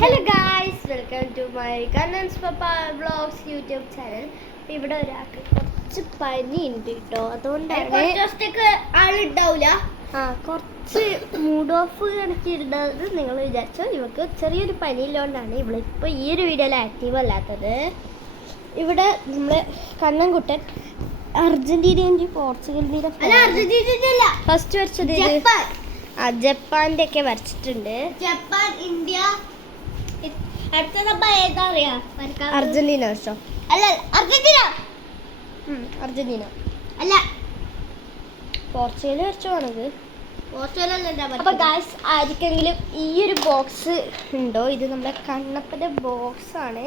Hello guys, welcome to my Kannan's Pappa vlogs YouTube channel. ഇവിടെ ഒരാൾക്ക് കുറച്ച് പനി ഉണ്ട് കേട്ടോ, അതുകൊണ്ടാണ് ആളുണ്ടാവില്ല. കുറച്ച് മൂഡ് ഓഫ് കണക്കിരുന്നത് നിങ്ങൾ വിചാരിച്ചോ. ഇവർക്ക് ചെറിയൊരു പനിയില്ലോണ്ടാണ് ഇവളിപ്പോൾ ഈ ഒരു വീഡിയോയിൽ ആക്റ്റീവ് അല്ലാത്തത്. ഇവിടെ നമ്മള് കണ്ണൻകുട്ടൻ അർജന്റീനയും പോർച്ചുഗലിന്റെ ഫസ്റ്റ് വരച്ചത് ജപ്പാന്റെ ഒക്കെ വരച്ചിട്ടുണ്ട്. ജപ്പാൻ, ഇന്ത്യ, അർജന്റീന വരച്ചോ? അല്ല അർജന്റീന അർജന്റീന അല്ല പോർച്ചുഗൽ വരച്ചോ ആണത്. അപ്പൊ ഗായ്സ്, ആർക്കെങ്കിലും ഈ ഒരു ബോക്സ് ഉണ്ടോ? ഇത് നമ്മുടെ കണ്ണപ്പന്റെ ബോക്സ് ആണ്.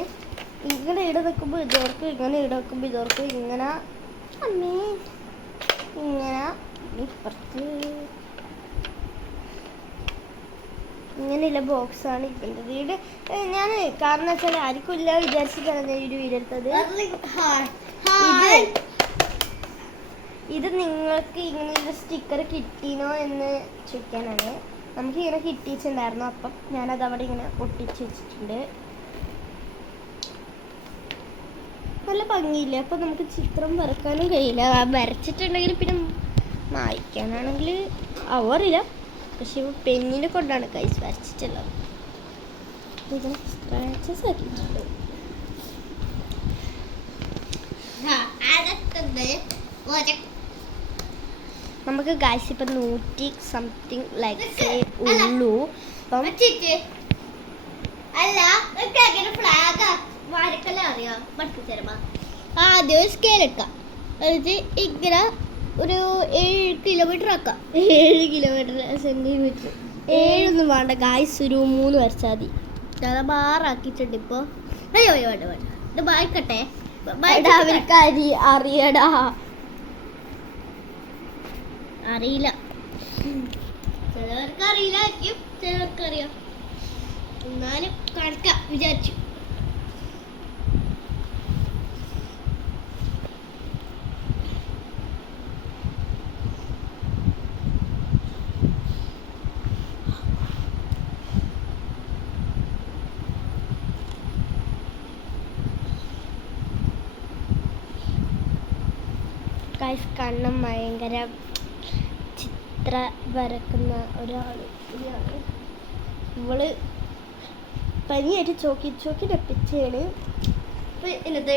ഇങ്ങനെ ഇട വെക്കുമ്പോൾ ഇതോർക്കും, ഇങ്ങനെ ഇട വെക്കുമ്പോൾ ഇതോർക്കും, ഇങ്ങനെ ഇങ്ങനെ ഇപ്പുറത്ത് ഇങ്ങനെയുള്ള ബോക്സാണ് ഇതിൻ്റെ വീട്. ഞാൻ കാരണം വെച്ചാൽ ആർക്കും ഇല്ല വിചാരിച്ചിട്ടാണ് ഞാൻ ഈ വീട് എടുത്തത്. ഇത് നിങ്ങൾക്ക് ഇങ്ങനെയുള്ള സ്റ്റിക്കർ കിട്ടീനോ എന്ന് ചോദിക്കാനാണ്. നമുക്ക് ഇങ്ങനെ കിട്ടിയിട്ടുണ്ടായിരുന്നു, അപ്പം ഞാനത് അവിടെ ഇങ്ങനെ ഒട്ടിച്ച് വെച്ചിട്ടുണ്ട്. നല്ല ഭംഗിയില്ല. അപ്പം നമുക്ക് ചിത്രം വരക്കാനും കഴിയില്ല. വരച്ചിട്ടുണ്ടെങ്കിൽ പിന്നെ മായ്ക്കാനാണെങ്കിൽ അവറില്ല. പക്ഷെ പെന്നിനെ കൊണ്ടാണ് കൈസ് വരച്ചിട്ടുള്ളത്. ഇത് സ്ക്രാച്ചസ് ആക്കിയിട്ടുണ്ട്. നമുക്ക് ഗൈസ് ഇപ്പം 100 സംതിങ് ലൈക്സേ ഉള്ളൂ. അപ്പം ആദ്യം സ്കെയിൽ എടുക്കാം. ഇങ്ങനെ ഒരു 7 കിലോമീറ്റർ ആക്കാം. 7 കിലോമീറ്റർ സെന്റിമീറ്റർ 7 വേണ്ട ഗായ്സ്, ഒരു 3 വരച്ചാൽ മതി. ഞാൻ ബാറാക്കിയിട്ടുണ്ട് ഇപ്പോൾ. വേണ്ട ഇത് വായിക്കട്ടെ. അവർക്ക് അറിയടാ, അറിയില്ല. ചിലവർക്ക് അറിയില്ലായിരിക്കും, ചിലവർക്ക് അറിയാം. എന്നാലും കണക്കാം വിചാരിച്ചു. ഗൈസ്, കണ്ണം ഭയങ്കര ചിത്ര വരക്കുന്ന ഒരാള്. ഇവള് പനിയായിട്ട് ചോക്കി രപ്പിച്ചാണ്. ഇന്നത്തെ